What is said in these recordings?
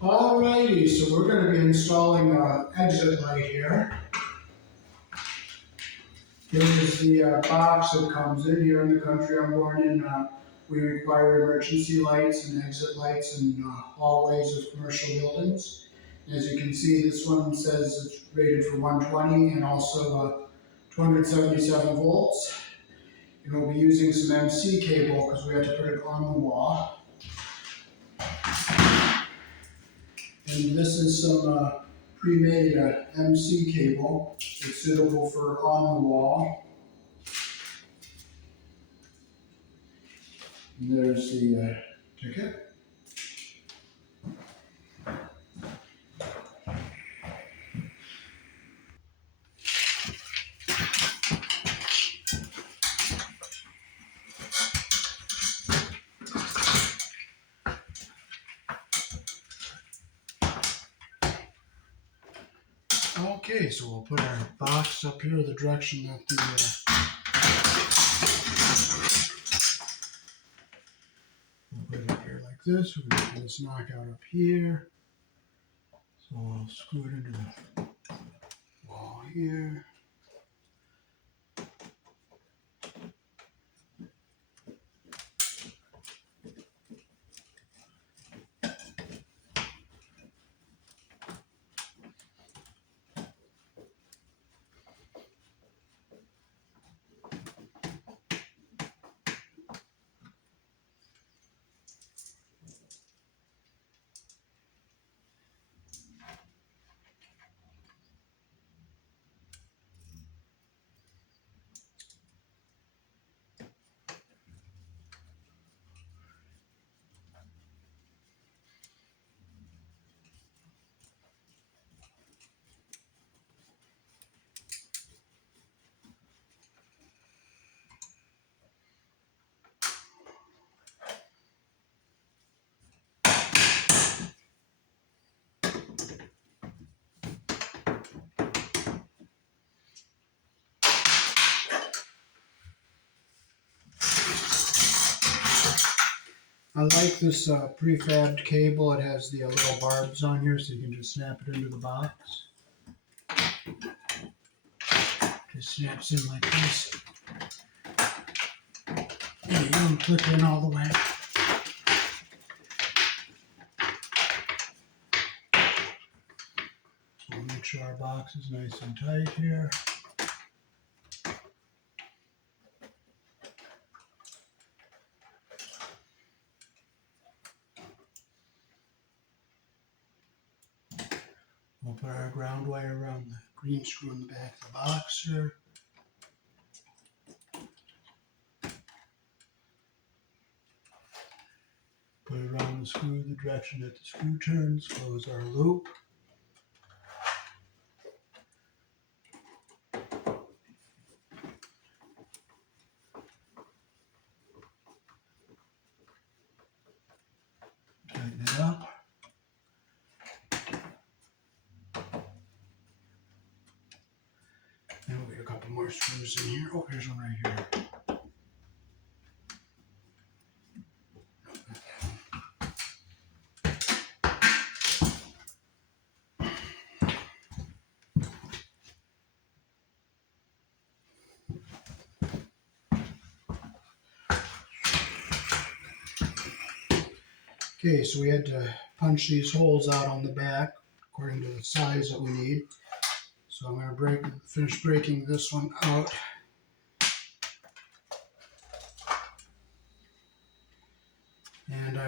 Alrighty, so we're going to be installing an exit light here. Here's the box that comes in. Here in the country I'm born in, we require emergency lights and exit lights in hallways of commercial buildings. As you can see, this one says it's rated for 120 and also 277 volts. And we'll be using some MC cable because we have to put it on the wall. And this is some pre-made MC cable. It's suitable for on the wall. And there's the ticket. Okay, so we'll put our box up here the direction that the we'll put it up here like this. We're going to get this knockout up here. So we'll screw it into the wall here. I like this prefabbed cable. It has the little barbs on here so you can just snap it into the box. Just snaps in like this. And you don't clip in all the way. So we'll make sure our box is nice and tight here. We'll put our ground wire around the green screw in the back of the box here. Put it around the screw the direction that the screw turns. Close our loop. Tighten it up. And we'll get a couple more screws in here. Oh, here's one right here. Okay, so we had to punch these holes out on the back according to the size that we need. So I'm going to finish breaking this one out. And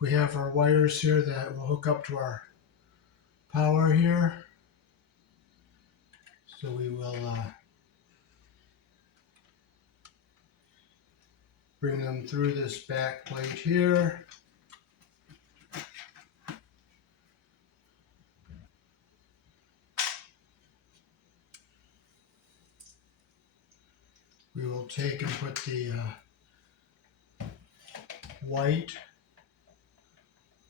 we have our wires here that will hook up to our power here. So we will bring them through this back plate here. We will take and put the white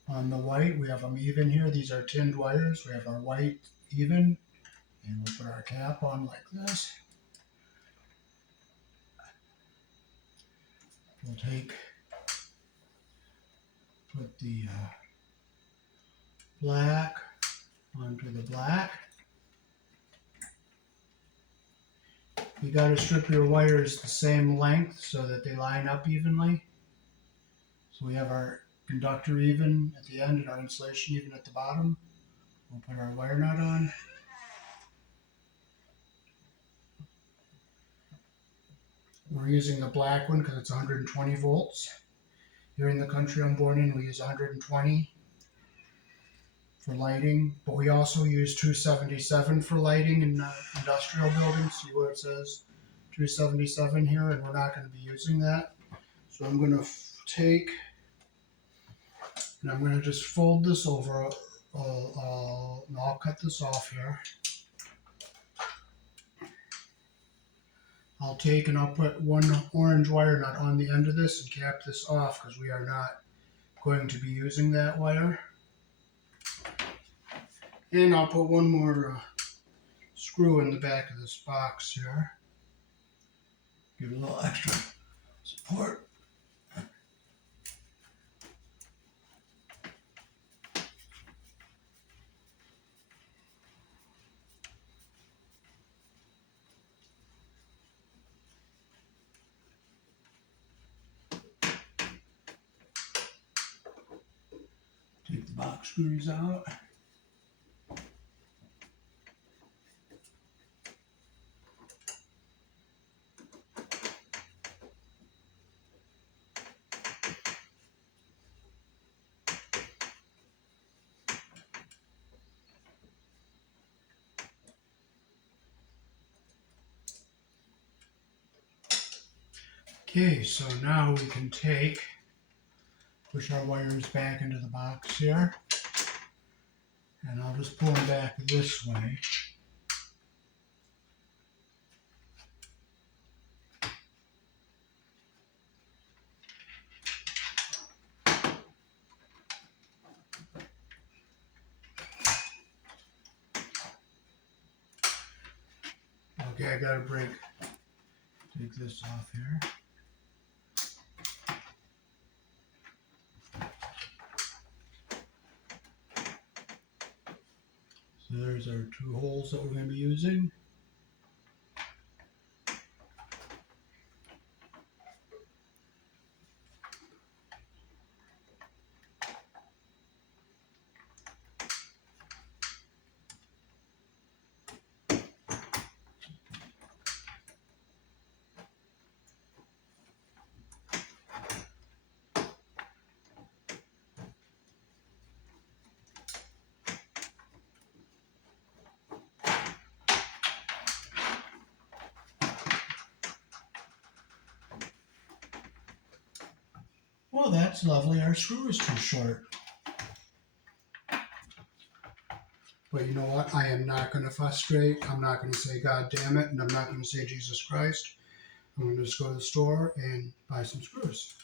on the white. We have them even here. These are tinned wires. We have our white even. And we'll put our cap on like this. We'll put the black onto the black. You got to strip your wires the same length so that they line up evenly. So we have our conductor even at the end and our insulation even at the bottom. We'll put our wire nut on. We're using the black one because it's 120 volts. Here in the country I'm born in, we use 120 for lighting, but we also use 277 for lighting in industrial buildings. See where it says 277 here, and we're not going to be using that. So I'm going to take, and I'm going to just fold this over, and I'll cut this off here. I'll take and I'll put one orange wire nut on the end of this and cap this off because we are not going to be using that wire. And I'll put one more screw in the back of this box here. Give it a little extra support. Take the box screws out. Okay, so now we can push our wires back into the box here. And I'll just pull them back this way. Okay, I gotta take this off here. So there's our two holes that we're going to be using. Well, that's lovely. Our screw is too short. But you know what? I am not going to frustrate. I'm not going to say God damn it, and I'm not going to say Jesus Christ. I'm going to just go to the store and buy some screws.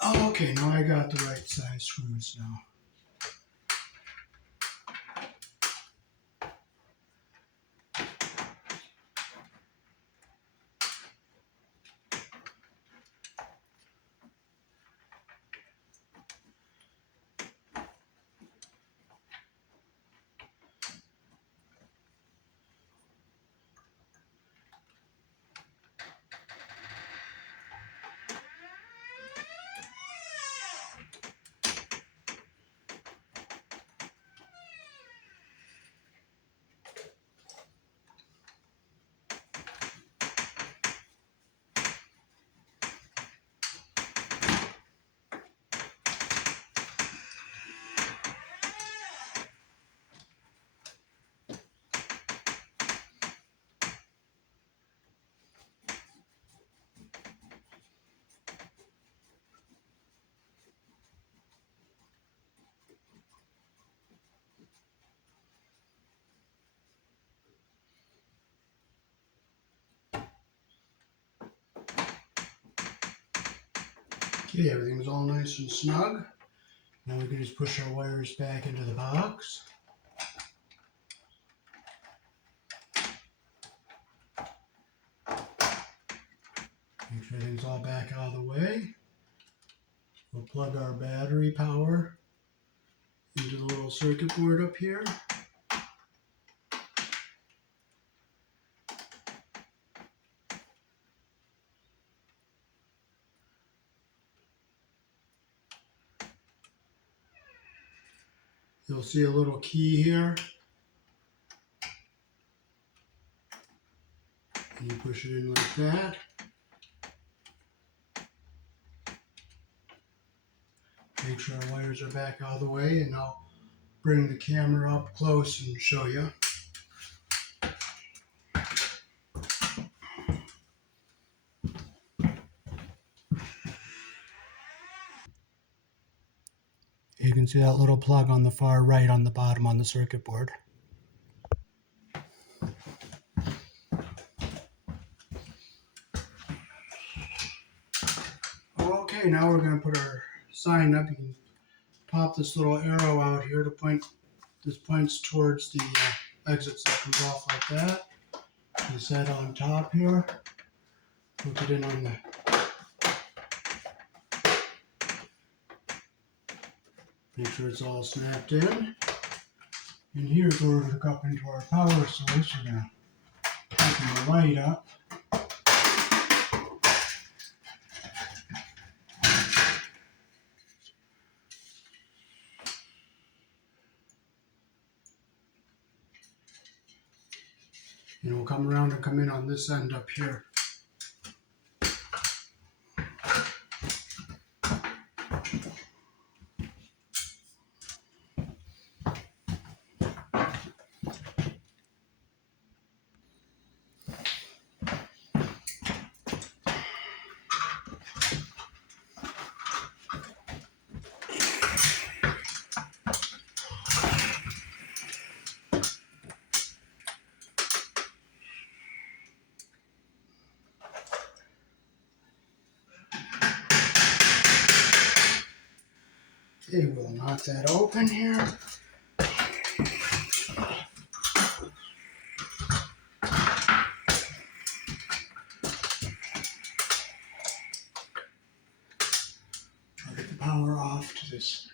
Oh, okay, now I got the right size screws now. Okay, everything's all nice and snug. Now we can just push our wires back into the box. Everything's all back out of the way. We'll plug our battery power into the little circuit board up here. You'll see a little key here. And you push it in like that. Make sure our wires are back out of the way, and I'll bring the camera up close and show you. You can see that little plug on the far right on the bottom on the circuit board. Okay, now we're going to put our sign up. You can pop this little arrow out here to point. This points towards the exit, so it comes off like that. You set on top here. Hook it in on the make sure it's all snapped in. And here's where we hook up into our power source. We're going to open the light up. And we'll come around and come in on this end up here. Okay, we'll knock that open here. I'll get the power off to this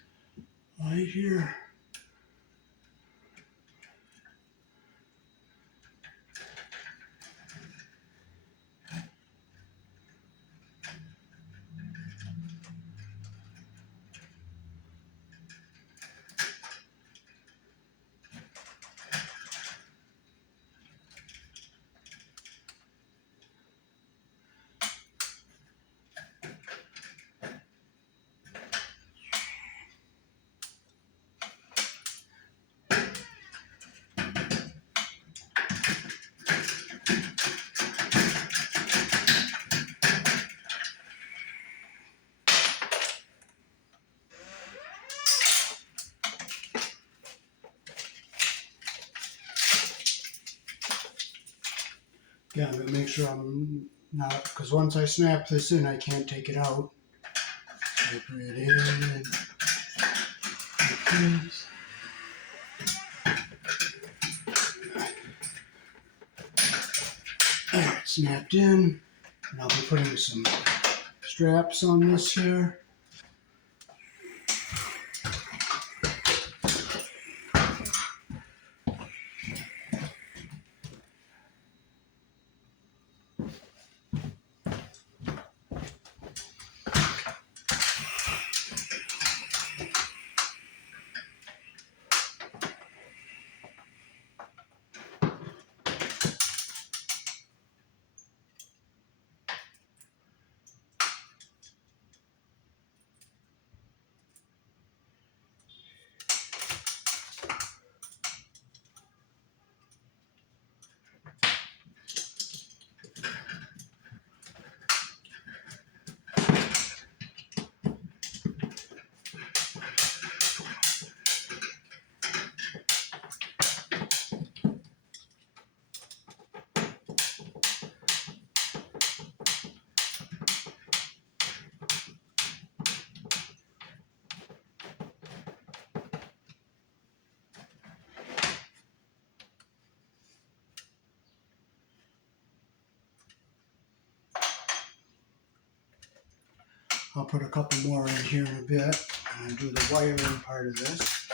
light here. Yeah, I'm going to make sure I'm not, because once I snap this in, I can't take it out. So I put it in and like this. There, it's snapped in. And I'll be putting some straps on this here. I'll put a couple more in here in a bit and do the wiring part of this.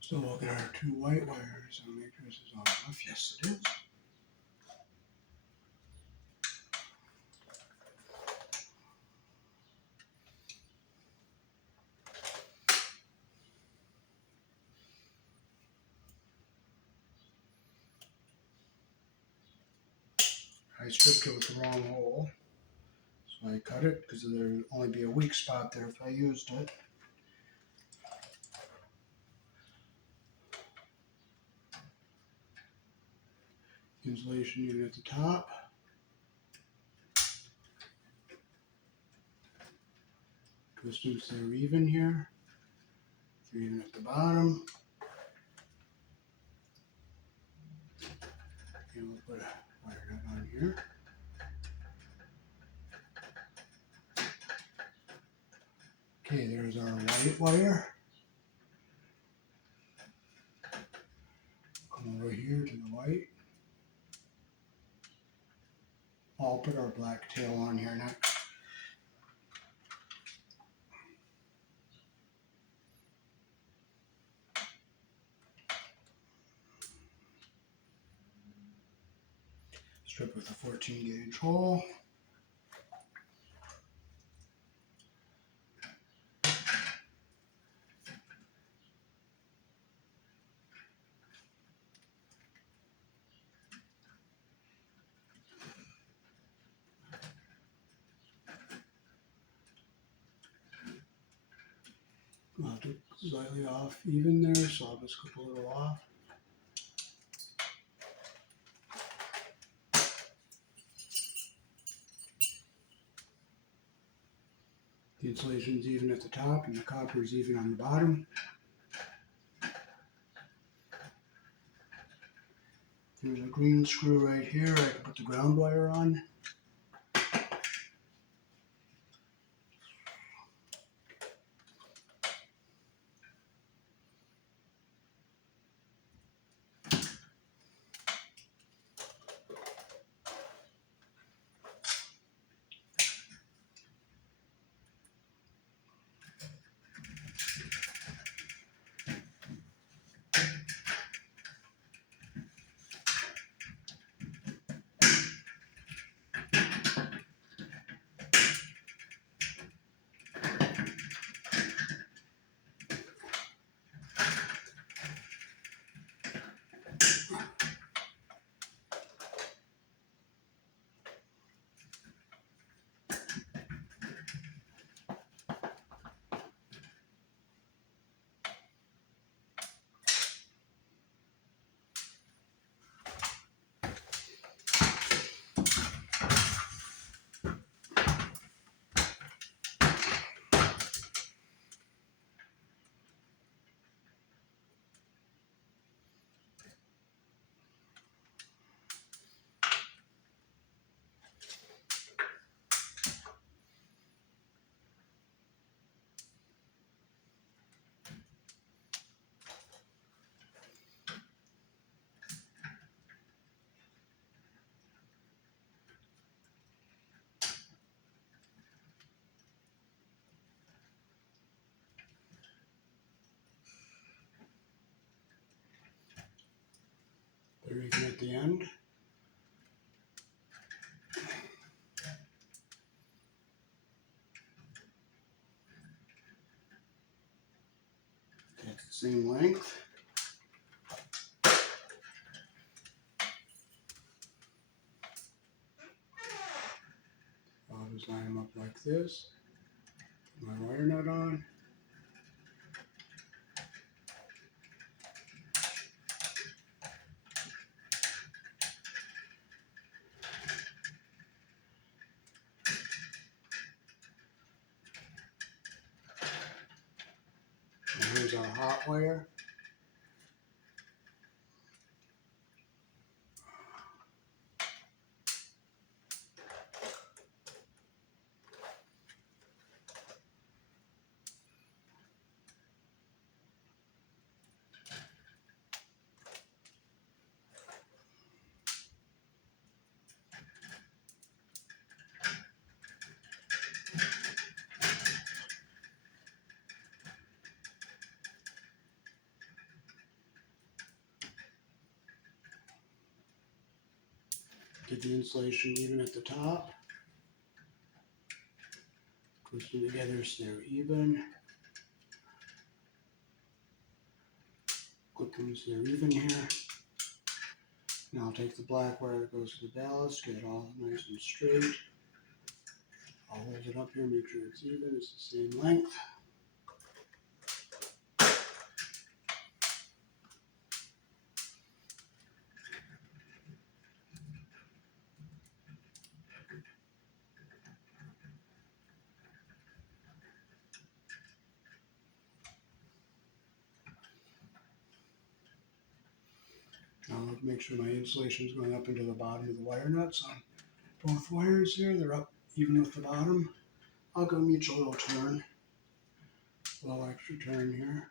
So we'll get our 2 white wires and make sure this is all off. Yes, it is. I stripped it with the wrong hole, so I cut it because there would only be a weak spot there if I used it. Insulation unit at the top. Twisters they're even here. They're even at the bottom. And we'll put a wire nut on here. Okay, there's our white wire. Come over here to the white. I'll put our black tail on here next. Strip with a 14 gauge hole. I'll do slightly off even there, so I'll just clip a little off. The insulation is even at the top and the copper is even on the bottom. There's a green screw right here. I can put the ground wire on. They're even at the end. It's the same length. I'll just line them up like this. Put my wire nut on. And here's our hot wire. Get the insulation even at the top. Twist them together so they're even. Clip them so they're even here. Now I'll take the black wire that goes to the ballast, get it all nice and straight. I'll hold it up here, make sure it's even, it's the same length. Now I'll make sure my insulation is going up into the bottom of the wire nuts on both wires here. They're up even with the bottom. I'll go each a little turn, a little extra turn here.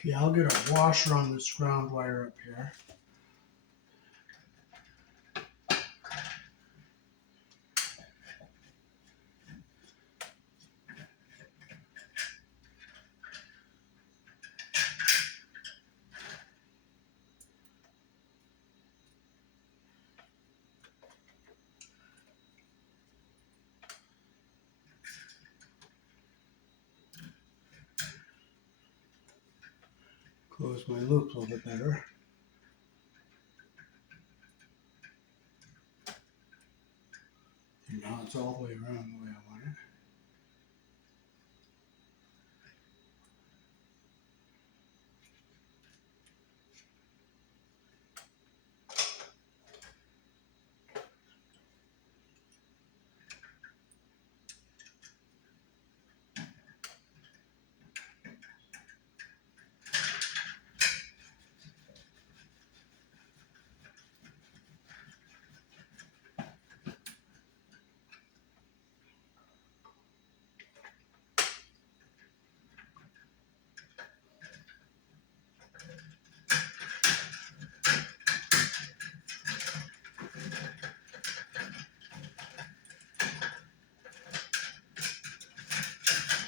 Okay, I'll get a washer on this ground wire up here. Close my loop a little bit better. And now it's all the way around the way I want it.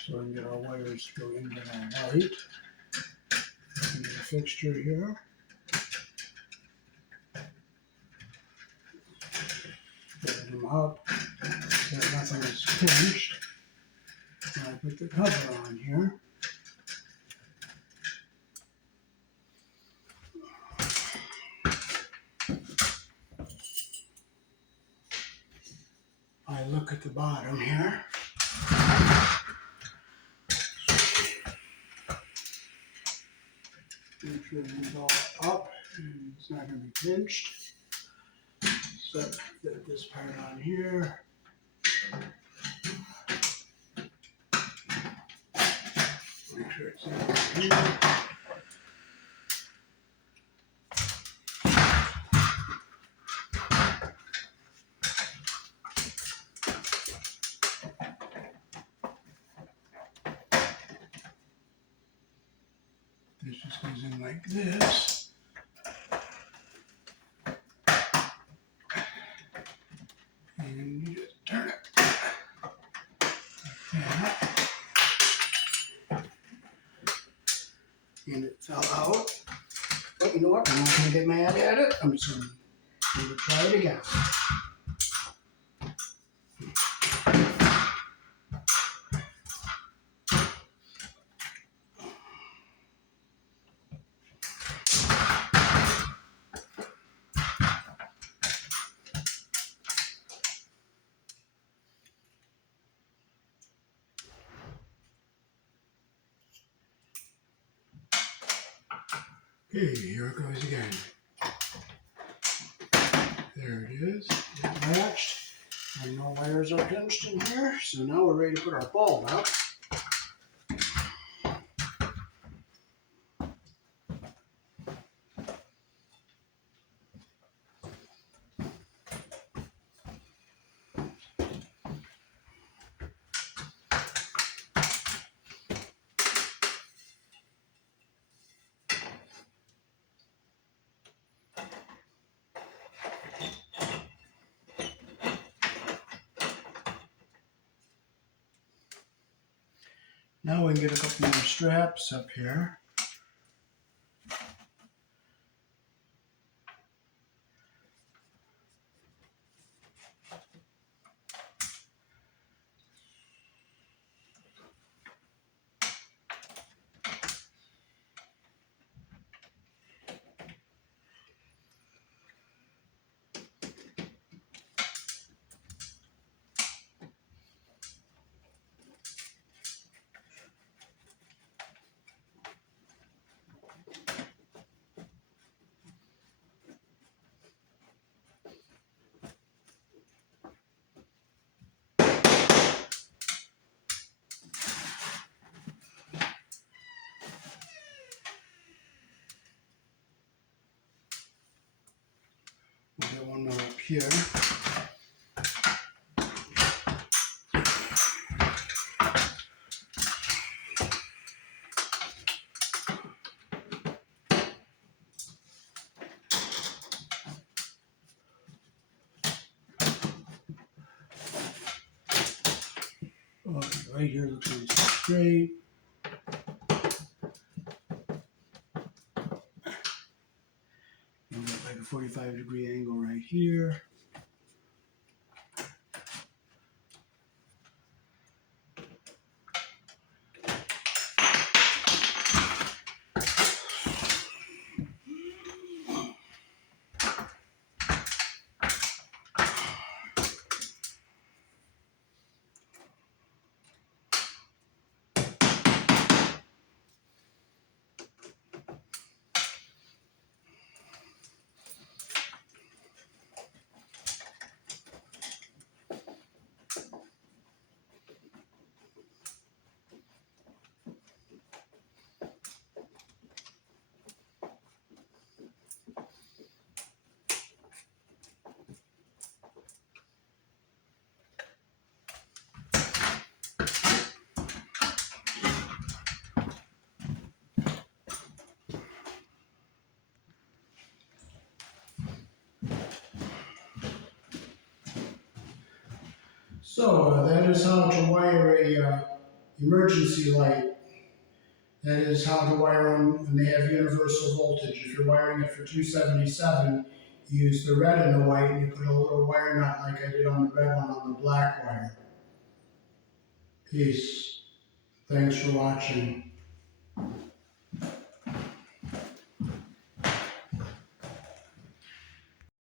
So we can get our wires to go into our light, into the fixture here. Build them up so that nothing is pinched. And I put the cover on here. I look at the bottom here. Make sure it's all up and it's not going to be pinched. So put this part on here. Make sure it's in here. This just goes in like this. And you just turn it like that. And it fell out. But you know what? I'm not going to get mad at it. I'm just going to try it again. Okay, here it goes again. There it is. It matched. And no wires are pinched in here. So now we're ready to put our bulb up. Now we can get a couple more straps up here. We'll get one more up here. Okay, right here looks nice and straight. We'll get like a 45-degree angle right here. So that is how to wire a emergency light. That is how to wire them, and they have universal voltage. If you're wiring it for 277, you use the red and the white, and you put a little wire nut like I did on the red one on the black wire. Peace. Thanks for watching.